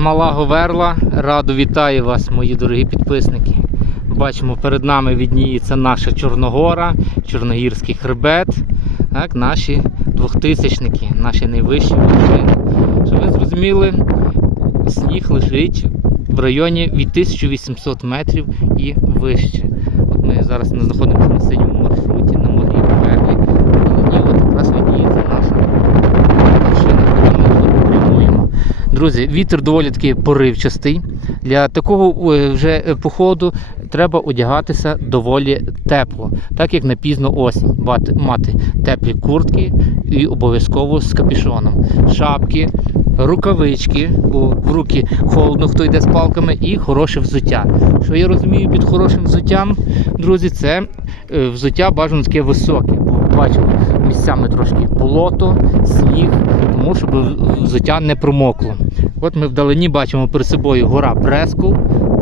Мала Говерла, радо вітаю вас, мої дорогі підписники. Бачимо, перед нами відніється наша Чорногора, Чорногірський хребет, так, наші двохтисячники, наші найвищі вершини. Щоб ви зрозуміли, сніг лежить в районі від 1800 метрів і вище. От ми зараз знаходимося на синьому маршруті, на Малій Говерлі, але от якраз відніється наша вершина, куди ми тут прямуємо. Друзі, вітер доволі таки поривчастий. Для такого е, вже е, походу треба одягатися доволі тепло, так як на пізну осінь. Мати теплі куртки і обов'язково з капюшоном. Шапки, рукавички, бо в руки холодно, хто йде з палками, і хороше взуття. Що я розумію під хорошим взуттям, друзі, це е, взуття бажано таке високе. Бо бачимо місцями трошки болото, сніг, тому щоб взуття не промокло. От ми вдалині бачимо перед собою гора Брескул,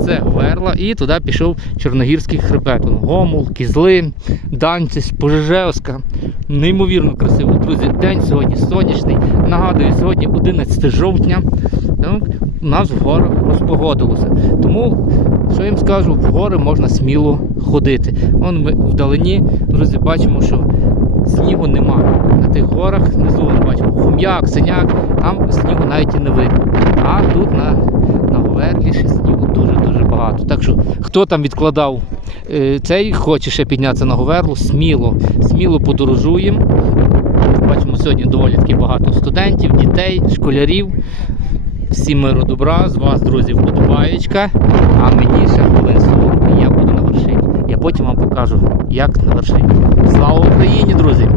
це Верла, і туди пішов Чорногірський хребет. Гомул, Кізли, Данцись, Пожежевська. Неймовірно красиво. Друзі, день сьогодні сонячний. Нагадую, сьогодні 11 жовтня. У нас в горах розпогодилося. Тому, що я їм скажу, в гори можна сміло ходити. Вон ми вдалині, друзі, бачимо, що снігу нема. На тих горах внизу бачимо хом'як, синяк, там снігу навіть і не видно. А тут на, на Говерлі ще снігу дуже-дуже багато. Так що хто там відкладав е, цей, хоче ще піднятися на Говерлу, сміло, сміло подорожуємо. Бачимо сьогодні доволі таки багато студентів, дітей, школярів. Всім миру добра, з вас, друзі, вподобаєчка. А мені ще хвилин 40, і я буду на вершині. Я потім вам покажу, як на вершині. Слава Україні, друзі!